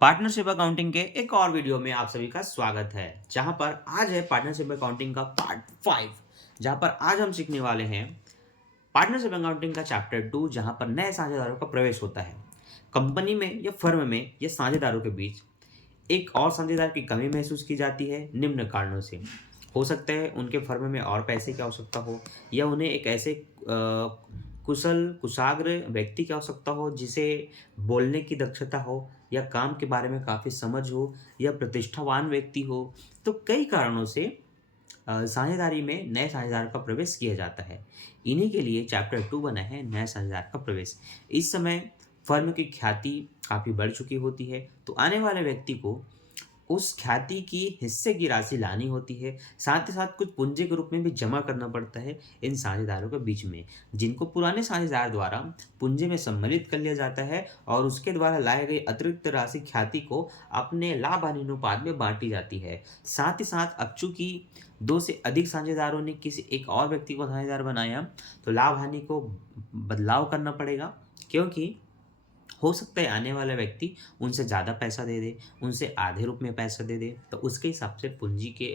Partnership accounting के एक और वीडियो में आप सभी का स्वागत है। जहां पर आज है पार्टनरशिप अकाउंटिंग का पार्ट 5, जहां पर आज हम सीखने वाले हैं पार्टनरशिप अकाउंटिंग का चैप्टर 2, जहां पर नए साझेदारों का प्रवेश होता है। कंपनी में या फर्म में या साझेदारों के बीच एक और साझेदार की कमी महसूस की जाती है निम्न कारणों से। हो सकता है उनके फर्म में और पैसे की आवश्यकता हो, या उन्हें एक ऐसे कुशल कुशाग्र व्यक्ति की आवश्यकता हो जिसे बोलने की दक्षता हो, या काम के बारे में काफ़ी समझ हो, या प्रतिष्ठावान व्यक्ति हो। तो कई कारणों से साझेदारी में नए साझेदार का प्रवेश किया जाता है। इन्हीं के लिए चैप्टर 2 बना है, नए साझेदार का प्रवेश। इस समय फर्म की ख्याति काफ़ी बढ़ चुकी होती है, तो आने वाले व्यक्ति को उस ख्याति की हिस्से की राशि लानी होती है। साथ ही साथ कुछ पूंजी के रूप में भी जमा करना पड़ता है इन साझेदारों के बीच में, जिनको पुराने साझेदार द्वारा पूंजी में सम्मिलित कर लिया जाता है, और उसके द्वारा लाए गए अतिरिक्त राशि ख्याति को अपने लाभ हानि अनुपात में बांटी जाती है। साथ ही साथ अब चूंकि 2 से अधिक साझेदारों ने किसी एक और व्यक्ति को साझेदार बनाया, तो लाभ हानि को बदलाव करना पड़ेगा, क्योंकि हो सकता है आने वाला व्यक्ति उनसे ज़्यादा पैसा दे दे, उनसे आधे रूप में पैसा दे दे, तो उसके हिसाब से पूंजी के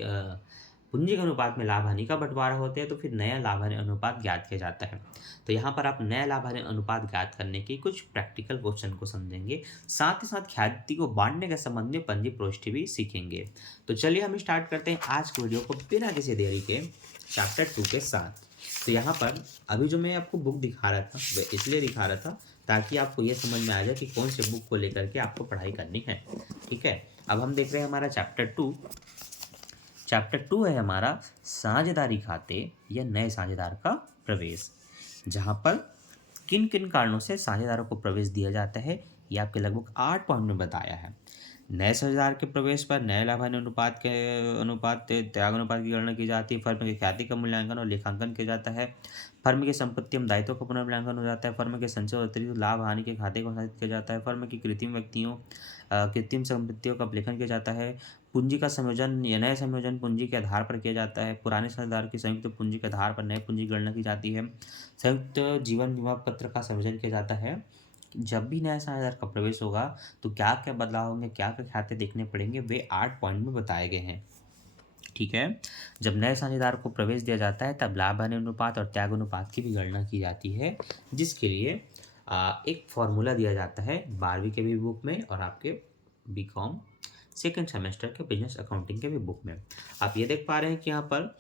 अनुपात में लाभ हानि का बंटवारा होता है, तो फिर नया लाभ हानि अनुपात ज्ञात किया जाता है। तो यहाँ पर आप नया लाभ हानि अनुपात ज्ञात करने के कुछ प्रैक्टिकल क्वेश्चन को समझेंगे। साथ ही साथ ख्याति को बांटने के संबंध में पंजी प्रविष्टि भी सीखेंगे। तो चलिए हम स्टार्ट करते हैं आज के वीडियो को बिना किसी देरी के चैप्टर 2 के साथ। तो यहाँ पर अभी जो मैं आपको बुक दिखा रहा था, वह इसलिए दिखा रहा था ताकि आपको ये समझ में आ जाए कि कौन से बुक को लेकर के आपको पढ़ाई करनी है। ठीक है, अब हम देख रहे हैं हमारा चैप्टर 2। चैप्टर 2 है हमारा साझेदारी खाते या नए साझेदार का प्रवेश, जहाँ पर किन किन कारणों से साझेदारों को प्रवेश दिया जाता है, ये आपके लगभग 8 पॉइंट में बताया है। नए साझेदार के प्रवेश पर नए लाभ हानि अनुपात त्याग अनुपात की गणना की जाती है। फर्म की ख्याति का मूल्यांकन और लेखांकन किया जाता है। फर्म की संपत्ति एवं दायित्वों का पुनर्मूल्यांकन हो जाता है। फर्म के संचय और अतिरिक्त लाभ हानि के खाते को संचालित किया जाता है। फर्म की कृत्रिम संपत्तियों का लेखन किया जाता है। पूंजी का संयोजन या नए संयोजन पूंजी के आधार पर किया जाता है। पुराने साझेदार की संयुक्त पूंजी के आधार पर नए पूंजी की गणना की जाती है। संयुक्त जीवन बीमा पत्र का संयोजन किया जाता है। जब भी नया साझेदार का प्रवेश होगा तो क्या क्या बदलाव होंगे, क्या क्या खाते देखने पड़ेंगे, वे 8 पॉइंट में बताए गए हैं। ठीक है, जब नए साझेदार को प्रवेश दिया जाता है तब लाभ हानि अनुपात और त्याग अनुपात की भी गणना की जाती है, जिसके लिए एक फॉर्मूला दिया जाता है 12वीं के भी बुक में और आपके बीकॉम सेकेंड सेमेस्टर के बिजनेस अकाउंटिंग के भी बुक में। आप ये देख पा रहे हैं कि यहाँ पर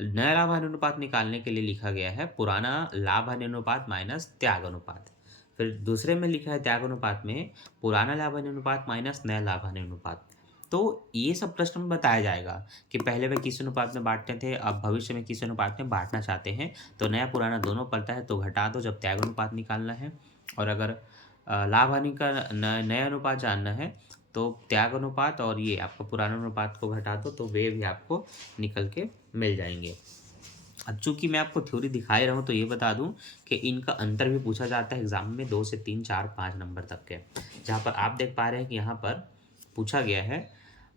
नया लाभ हानि अनुपात निकालने के लिए लिखा गया है पुराना लाभ हानि अनुपात माइनस त्याग अनुपात। फिर दूसरे में लिखा है त्याग अनुपात में पुराना लाभ हानि अनुपात माइनस नया लाभ हानि अनुपात। तो ये सब प्रश्न में बताया जाएगा कि पहले वे किस अनुपात में बांटते थे, अब भविष्य में किस अनुपात में बांटना चाहते हैं। तो नया पुराना दोनों पड़ता है, तो घटा दो जब त्याग अनुपात निकालना है। और अगर लाभ हानि का नया अनुपात जानना है तो त्याग अनुपात और ये आपका पुराना अनुपात को घटा दो, तो वे भी आपको निकल के मिल जाएंगे। अब चूंकि मैं आपको थ्योरी दिखा ही रहा हूँ तो ये बता दूं कि इनका अंतर भी पूछा जाता है एग्जाम में 2 से 3, 4, 5 नंबर तक के। जहाँ पर आप देख पा रहे हैं कि यहाँ पर पूछा गया है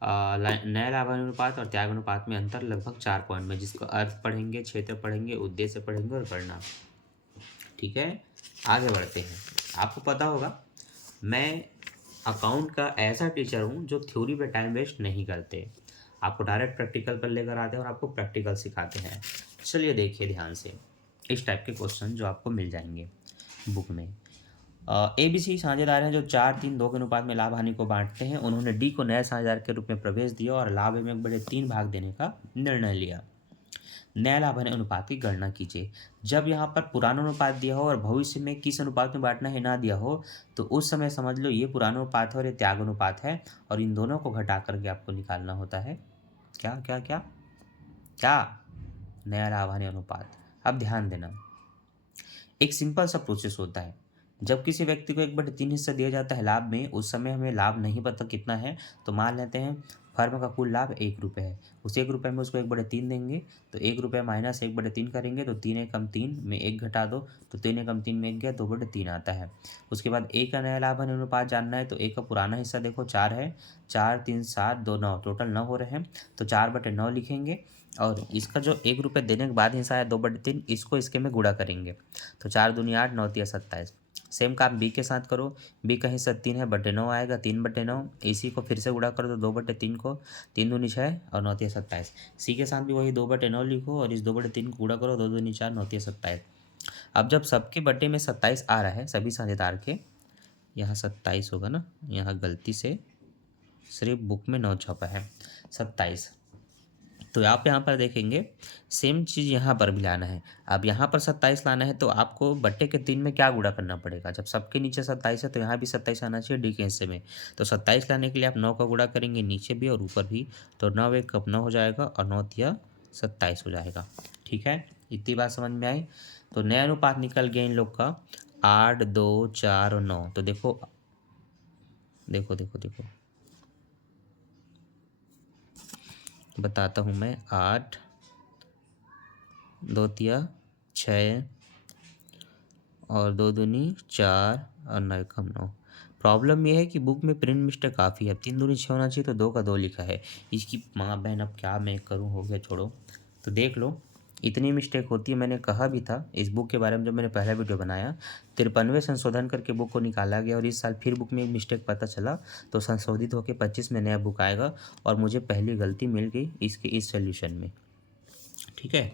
नया लाभ अनुपात और त्याग अनुपात में अंतर लगभग 4 पॉइंट में, जिसको अर्थ पढ़ेंगे, क्षेत्र पढ़ेंगे, उद्देश्य पढ़ेंगे और गणना। ठीक है, आगे बढ़ते हैं। आपको पता होगा मैं अकाउंट का ऐसा टीचर हूँ जो थ्योरी पे टाइम वेस्ट नहीं करते, आपको डायरेक्ट प्रैक्टिकल पर लेकर आते हैं और आपको प्रैक्टिकल सिखाते हैं। चलिए देखिए ध्यान से इस टाइप के क्वेश्चन जो आपको मिल जाएंगे बुक में। ABC साझेदार हैं जो 4-3-2 के अनुपात में लाभ हानि को बांटते हैं। उन्होंने डी को नए साझेदार के रूप में प्रवेश दिया और लाभ में 1/3 भाग देने का निर्णय लिया। नया लाभ हानि अनुपात की गणना कीजिए। जब यहाँ पर पुराना अनुपात दिया हो और भविष्य में किस अनुपात में बांटना है ना दिया हो, तो उस समय समझ लो ये पुराना अनुपात है और ये त्याग अनुपात है, और इन दोनों को घटा करके आपको निकालना होता है क्या क्या क्या क्या नया लाभ हानि अनुपात। अब ध्यान देना, एक सिंपल सा प्रोसेस होता है। जब किसी व्यक्ति को 1/3 हिस्सा दिया जाता है लाभ में, उस समय हमें लाभ नहीं पता कितना है, तो मान लेते हैं फर्म का कुल लाभ 1 रुपये है। उस 1 रुपये में उसको 1/3 देंगे, तो 1 रुपये माइनस 1/3 करेंगे तो 3 एकम 3 में 1 घटा दो, तो 3 एकम 3 में 1 गया, 2/3 आता है। उसके बाद ए का नया लाभ हानि अनुपात जानना है, तो ए का पुराना हिस्सा देखो 4 है, 4, 3, 7, 2, 9, टोटल 9 हो रहे हैं, तो 4/9 लिखेंगे। और इसका जो 1 रुपये देने के बाद हिस्सा है 2/3, इसको इसके में गुणा करेंगे, तो 4 दूनी 8, 9 तिया 27, सेम काम बी के साथ करो। बी का हिस्सा 3/9 आएगा, 3/9। इसी को फिर से गुणा करो तो 2/3 को, 3×2 = 6 और 9×3 = 27। सी के साथ भी वही 2/9 लिखो और इस 2/3 को गुणा करो, 2×2 = 4, 9×3 = 27। अब जब सबके बटे में 27 आ रहा है सभी साझेदार के, यहाँ 27 होगा ना, यहाँ गलती से सिर्फ बुक में 9 छपा है, 27। तो आप यहाँ पर देखेंगे सेम चीज़ यहाँ पर भी लाना है। अब यहाँ पर 27 लाना है तो आपको बट्टे के 3 में क्या गुणा करना पड़ेगा। जब सबके नीचे 27 है तो यहाँ भी 27 आना चाहिए डी के हिस्से में। तो 27 लाने के लिए आप 9 का गुणा करेंगे नीचे भी और ऊपर भी, तो 9 1 कब 9 हो जाएगा और 9×3 = 27 हो जाएगा। ठीक है, इतनी बात समझ में आई। तो नया अनुपात निकल गया इन लोग का 8, 2, 4 और 9। तो देखो देखो देखो देखो बताता हूँ मैं। 8, 2×3 = 6 और 2×2 = 4 और 9 × 9। प्रॉब्लम ये है कि बुक में प्रिंट मिस्टेक काफ़ी है। 3×2 = 6 होना चाहिए तो 2 का 2 लिखा है। इसकी माँ बहन अब क्या मैं करूँ, हो गया छोड़ो। तो देख लो इतनी मिस्टेक होती है। मैंने कहा भी था इस बुक के बारे में जब मैंने पहला वीडियो बनाया, 53वें संशोधन करके बुक को निकाला गया और इस साल फिर बुक में एक मिस्टेक पता चला तो संशोधित होकर 25 में नया बुक आएगा और मुझे पहली गलती मिल गई इसके इस सोल्यूशन में। ठीक है,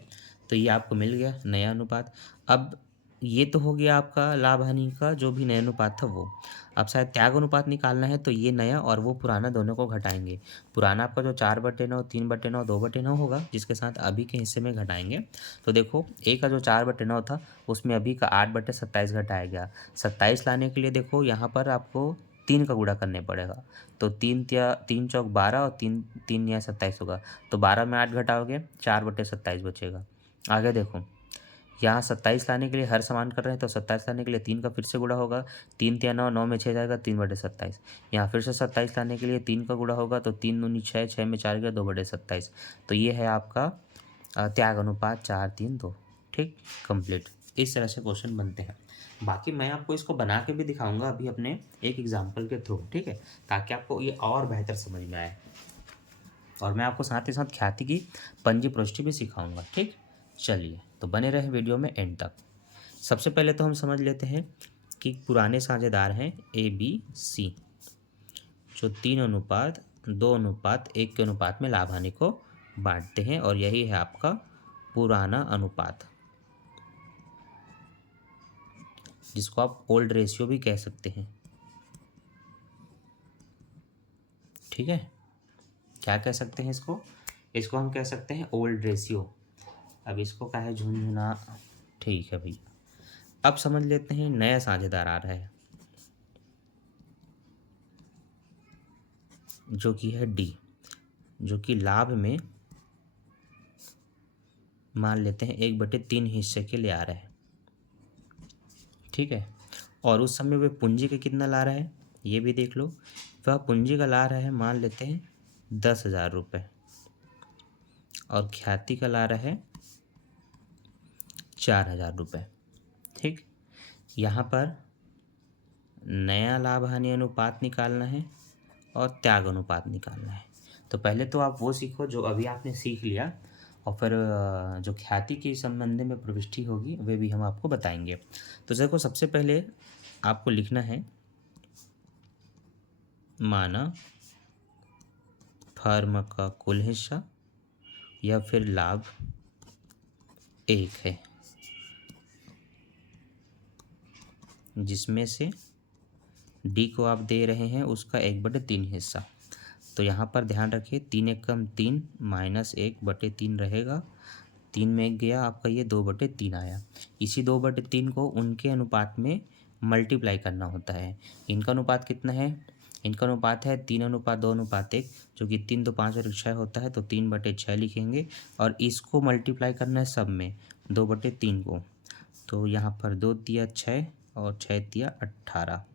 तो ये आपको मिल गया नया अनुपात। अब ये तो हो गया आपका लाभ हानि का जो भी नया अनुपात था वो। अब शायद त्याग अनुपात निकालना है तो ये नया और वो पुराना दोनों को घटाएंगे। पुराना आपका जो 4/9, 3/9, 2/9 होगा जिसके साथ अभी के हिस्से में घटाएंगे। तो देखो ए का जो 4/9 था उसमें अभी का 8/27 घटाया गया। 27 लाने के लिए देखो यहाँ पर आपको 3 का गुणा करने पड़ेगा। तो 3 चौक 12 और 3 या 27 होगा। तो 12 में 8 घटाओगे 4/27 बचेगा। आगे देखो यहाँ 27 लाने के लिए हर समान कर रहे हैं तो 27 लाने के लिए 3 का फिर से गुणा होगा। 3×3 = 9, 9 में 6 जाएगा 3/27। यहाँ फिर से 27 लाने के लिए 3 का गुणा होगा तो 3×2 = 6, 6 में 4 गया 2/27। तो ये है आपका त्याग अनुपात 4:3:2। ठीक, कंप्लीट। इस तरह से क्वेश्चन बनते हैं। बाकी मैं आपको इसको बना के भी दिखाऊंगा अभी अपने एक एग्जाम्पल के थ्रू, ठीक है, ताकि आपको ये और बेहतर समझ में आए। और मैं आपको साथ ही साथ ख्याति की पंजी प्रविष्टि भी सिखाऊंगा। ठीक, चलिए तो बने रहे वीडियो में एंड तक। सबसे पहले तो हम समझ लेते हैं कि पुराने साझेदार हैं ABC, जो 3:2:1 के अनुपात में लाभ हानि को बांटते हैं और यही है आपका पुराना अनुपात, जिसको आप ओल्ड रेशियो भी कह सकते हैं। ठीक है, क्या कह सकते हैं इसको? इसको हम कह सकते हैं ओल्ड रेशियो। अब इसको क्या है झुंझुना। ठीक है भैया, अब समझ लेते हैं नया साझेदार आ रहा है जो कि है डी, जो कि लाभ में मान लेते हैं 1/3 हिस्से के लिए आ रहा है। ठीक है, और उस समय वह पूंजी का कितना ला रहा है ये भी देख लो। वह पूंजी का ला रहा है मान लेते हैं 10,000 रुपये और ख्याति का ला रहा है 4,000 रुपये। ठीक, यहाँ पर नया लाभ हानि अनुपात निकालना है और त्याग अनुपात निकालना है। तो पहले तो आप वो सीखो जो अभी आपने सीख लिया और फिर जो ख्याति के संबंध में प्रविष्टि होगी वे भी हम आपको बताएंगे। तो देखो सबसे पहले आपको लिखना है माना फर्म का कुल हिस्सा या फिर लाभ 1 है, जिसमें से डी को आप दे रहे हैं उसका 1/3 हिस्सा। तो यहाँ पर ध्यान रखिए 3 एकम 3 माइनस 1/3 रहेगा। 3 में 1 गया आपका, ये 2/3 आया। इसी 2/3 को उनके अनुपात में मल्टीप्लाई करना होता है। इनका अनुपात कितना है? इनका अनुपात है 3:2:1, जो कि 3 2 5 और 6 होता है। तो 3/6 लिखेंगे और इसको मल्टीप्लाई करना है सब में 2/3 को। तो यहाँ पर 2 तिया 6 और 6 तिया 18।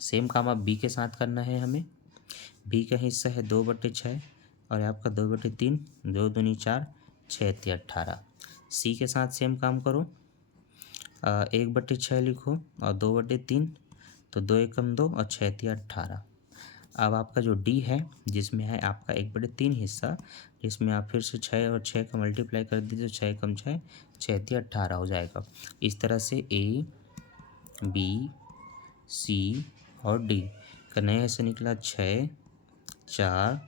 सेम काम अब बी के साथ करना है हमें। बी का हिस्सा है 2/6 और आपका 2/3, 2 दूनी 4, 6 तिया 18। सी के साथ सेम काम करो, 1/6 लिखो और 2/3, तो 2 एकम 2 और 6 तिया 18। अब आपका जो डी है जिसमें है आपका 1/3 हिस्सा, जिसमें आप फिर से 6 और 6 का मल्टीप्लाई कर दीजिए तो 6 कम 6, 6 तिया 18 हो जाएगा। इस तरह से ए बी सी और डी का नया हिस्सा निकला 6, 4,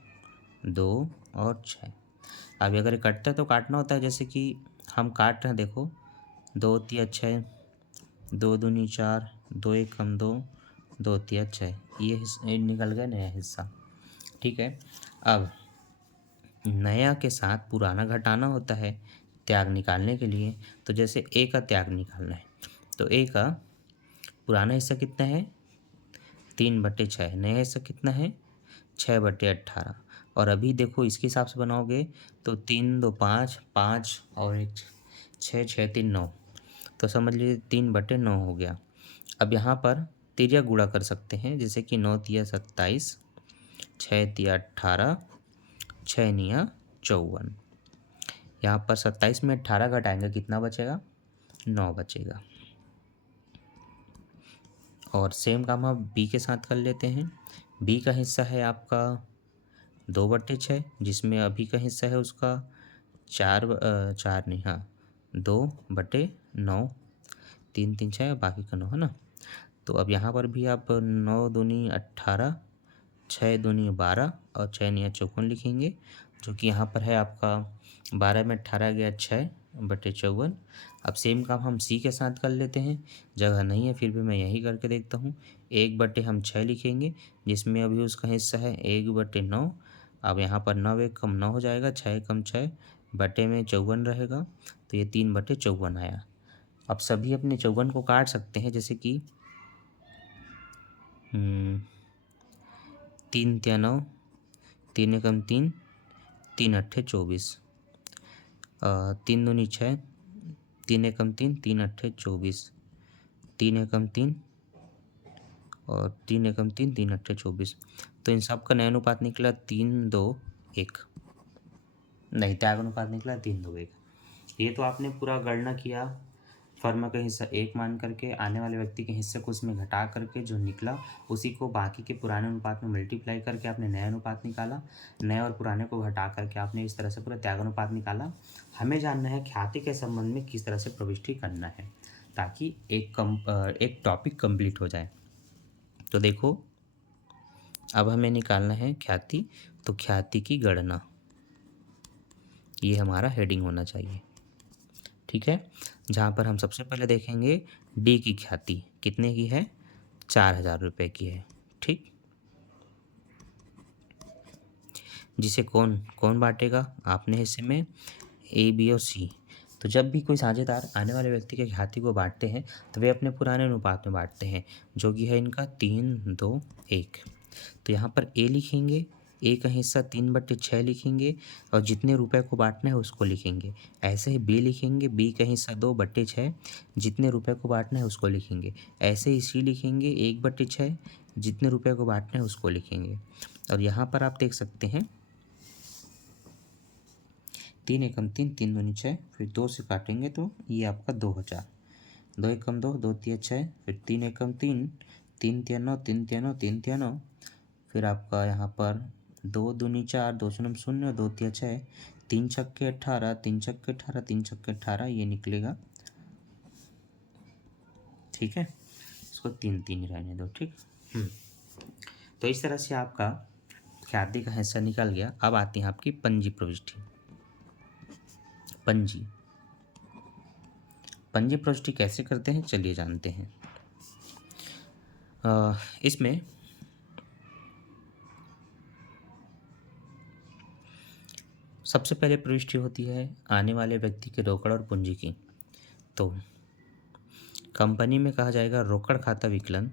2 और 6। अभी अगर ये कटता है तो काटना होता है, जैसे कि हम काट रहे हैं, देखो 2 तिया 6, 2 दूनी 4, 2 एक कम 2, 2 तिया 6, ये निकल गया नया हिस्सा। ठीक है, अब नया के साथ पुराना घटाना होता है त्याग निकालने के लिए। तो जैसे ए का त्याग निकालना है तो ए का पुराना हिस्सा कितना है 3/6, नया हिस्सा कितना है 6/18। और अभी देखो इसके हिसाब से बनाओगे तो 3 2 5, 5 और 1 6, 6 3 9, तो समझ लीजिए 3/9 हो गया। अब यहाँ पर तिर्या गुणा कर सकते हैं, जैसे कि 9 तिया 27, 6 तिया 18, 6 निया 54। यहाँ पर 27 में 18 घटाएंगे कितना बचेगा 9 बचेगा। और सेम काम हम बी के साथ कर लेते हैं। बी का हिस्सा है आपका 2/6, जिसमें अभी का हिस्सा है उसका 4 नहीं, हाँ 2/9, 3 3 6 बाकी का 9 है ना। तो अब यहाँ पर भी आप 9 दूनी 18, 6 दूनी 12 और 6 निया 54 लिखेंगे, जो कि यहाँ पर है आपका 12 में 18 गया 6/54। अब सेम काम हम सी के साथ कर लेते हैं, जगह नहीं है फिर भी मैं यही करके देखता हूँ। 1/6 लिखेंगे, जिसमें अभी उसका हिस्सा है 1/9। अब यहाँ पर 9 एक कम 9 हो जाएगा, 6 कम 6 बटे में 54 रहेगा, तो ये 3/54 आया। अब सभी अपने 54 को काट सकते हैं, जैसे कि 3 तिया 9, 3 एकम 3, 3 अट्ठे 24, 3 दूनी 6, 3 एकम 3, 3 अट्ठे 24, 3 एकम 3 और 3 एकम 3, 3 अट्ठे 24। तो इन सब का नया अनुपात निकला 3 2 1, नहीं त्याग अनुपात निकला 3 2 1। ये तो आपने पूरा गणना किया, फर्म का हिस्सा 1 मान करके आने वाले व्यक्ति के हिस्से को उसमें घटा करके जो निकला उसी को बाकी के पुराने अनुपात में मल्टीप्लाई करके आपने नया अनुपात निकाला, नए और पुराने को घटा करके आपने इस तरह से पूरा त्याग अनुपात निकाला। हमें जानना है ख्याति के संबंध में किस तरह से प्रविष्टि करना है, ताकि एक टॉपिक कंप्लीट हो जाए। तो देखो अब हमें निकालना है ख्याति, तो ख्याति की गणना, ये हमारा हेडिंग होना चाहिए। ठीक है, जहाँ पर हम सबसे पहले देखेंगे डी की ख्याति कितने की है 4000 रुपये की है। ठीक, जिसे कौन कौन बांटेगा अपने हिस्से में ए बी और सी। तो जब भी कोई साझेदार आने वाले व्यक्ति के ख्याति को बांटते हैं तो वे अपने पुराने अनुपात में बांटते हैं, जो कि है इनका 3 2 1। तो यहाँ पर ए लिखेंगे, ए का हिस्सा 3/6 लिखेंगे और जितने रुपए को बांटना है उसको लिखेंगे। ऐसे ही बी लिखेंगे, बी का हिस्सा 2/6, जितने रुपए को बांटना है उसको लिखेंगे। ऐसे ही सी लिखेंगे 1/6, जितने रुपए को बांटना है उसको लिखेंगे। और यहाँ पर आप देख सकते हैं 3 एकम 3, 3 दूनी 6, फिर 2 से काटेंगे तो ये आपका 2000, 2 एकम 2, 2 तिया 6, फिर 3 एकम 3, 3 तिया 9, 3 तिया 9, 3 तिया 9, फिर आपका यहाँ पर 2 दूनी 4, 2 शून्य 0, 2 तिया 6, 3 छक्के 18, 3 छक्के 18, 3 छक्के 18, ये निकलेगा। ठीक है, इसको 3 3 ही रहने दो। ठीक, तो इस तरह से आपका ख्याति का हिस्सा निकल गया। अब आती है आपकी पंजी प्रविष्टि। पंजी प्रविष्टि कैसे करते हैं चलिए जानते हैं। इसमें सबसे पहले प्रविष्टि होती है आने वाले व्यक्ति के रोकड़ और पूंजी की। तो कंपनी में कहा जाएगा रोकड़ खाता विकलन,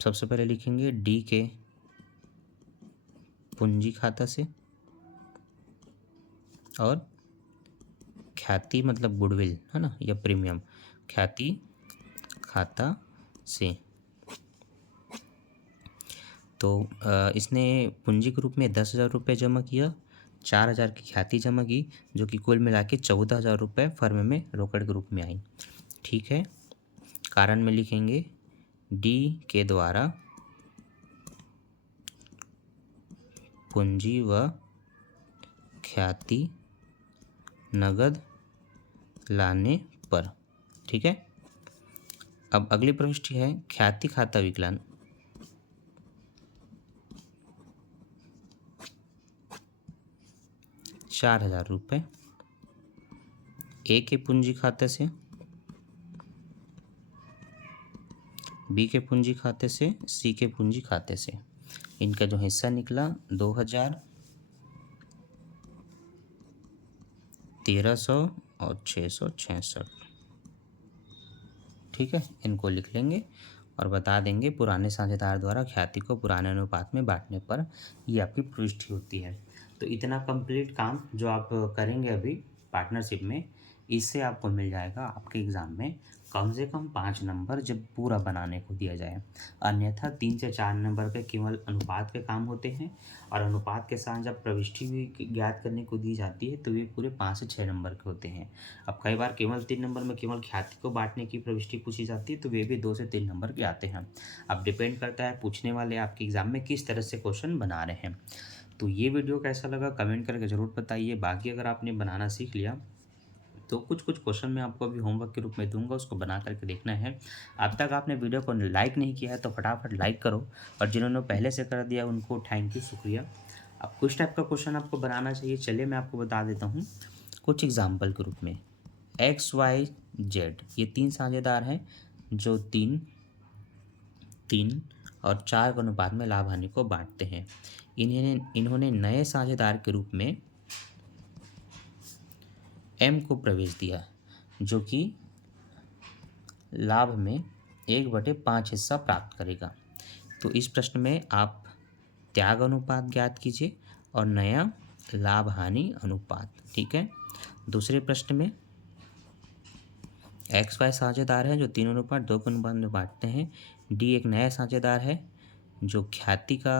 सबसे पहले लिखेंगे डी के पूंजी खाता से, और ख्याति मतलब गुडविल है ना या प्रीमियम, ख्याति खाता से। तो इसने पूंजी के रूप में 10,000 रुपये जमा किया, 4,000 की ख्याति जमा की, जो कि कुल मिला के 14,000 रुपये फर्म में रोकड़ के रूप में आई। ठीक है, कारण में लिखेंगे डी के द्वारा पूंजी व ख्याति नगद लाने पर। ठीक है। अब अगली प्रविष्टि है ख्याति खाता विकलन। ₹4000 ए के पूंजी खाते से, बी के पूंजी खाते से, सी के पूंजी खाते से। इनका जो हिस्सा निकला 2000, 1300 और 666। ठीक है, इनको लिख लेंगे और बता देंगे पुराने साझेदार द्वारा ख्याति को पुराने अनुपात में बांटने पर ये आपकी प्रविष्टि होती है। तो इतना कंप्लीट काम जो आप करेंगे अभी पार्टनरशिप में, इससे आपको मिल जाएगा आपके एग्ज़ाम में कम से कम 5 नंबर जब पूरा बनाने को दिया जाए। अन्यथा 3 से 4 नंबर के केवल अनुपात के काम होते हैं, और अनुपात के साथ जब प्रविष्टि भी ज्ञात करने को दी जाती है तो ये पूरे 5 से 6 नंबर के होते हैं। अब कई बार केवल 3 नंबर में केवल ख्याति को बांटने की प्रविष्टि पूछी जाती है, तो वे भी 2 से 3 नंबर के आते हैं। अब डिपेंड करता है पूछने वाले आपके एग्ज़ाम में किस तरह से क्वेश्चन बना रहे हैं। तो ये वीडियो कैसा लगा कमेंट करके ज़रूर बताइए। बाकी अगर आपने बनाना सीख लिया तो कुछ क्वेश्चन मैं आपको अभी होमवर्क के रूप में दूंगा, उसको बना करके देखना है। अब तक आपने वीडियो को लाइक नहीं किया है तो फटाफट लाइक करो, और जिन्होंने पहले से कर दिया उनको थैंक यू, शुक्रिया। अब कुछ टाइप का क्वेश्चन आपको बनाना चाहिए, चलिए मैं आपको बता देता हूँ कुछ एग्जाम्पल के रूप में। XYZ ये 3 साझेदार हैं जो 3 और 4 के अनुपात में लाभ हानि को बांटते हैं। इन्होंने नए साझेदार के रूप में M को प्रवेश दिया, जो कि लाभ में 1/5 हिस्सा प्राप्त करेगा। तो इस प्रश्न में आप त्याग अनुपात ज्ञात कीजिए और नया लाभ हानि अनुपात। ठीक है। दूसरे प्रश्न में XY साझेदार है जो 3:2 के अनुपात में बांटते हैं। D एक नया साझेदार है जो ख्याति का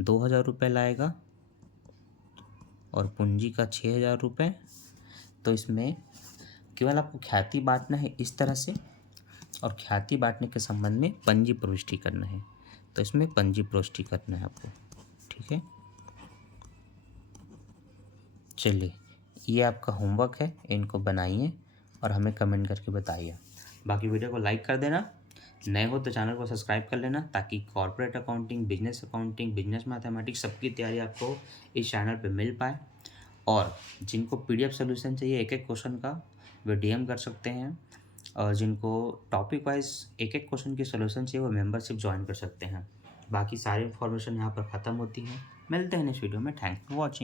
₹2000 लाएगा और पूंजी का ₹6000। तो इसमें केवल आपको ख्याति बांटना है इस तरह से, और ख्याति बांटने के संबंध में पंजी प्रविष्टि करना है। तो इसमें पंजी प्रविष्टि करना है आपको। ठीक है, चलिए ये आपका होमवर्क है, इनको बनाइए और हमें कमेंट करके बताइए। बाकी वीडियो को लाइक कर देना, नए हो तो चैनल को सब्सक्राइब कर लेना, ताकि corporate accounting, business accounting, business mathematics सबकी तैयारी आपको इस चैनल पे मिल पाए। और जिनको PDF सोल्यूशन चाहिए एक एक क्वेश्चन का, वे DM कर सकते हैं, और जिनको टॉपिक वाइज एक एक क्वेश्चन की सोल्यूशन चाहिए वो मेंबरशिप ज्वाइन कर सकते हैं। बाकी सारी इन्फॉर्मेशन यहाँ पर ख़त्म होती है। मिलते हैं नेक्स्ट वीडियो में। Thanks for watching.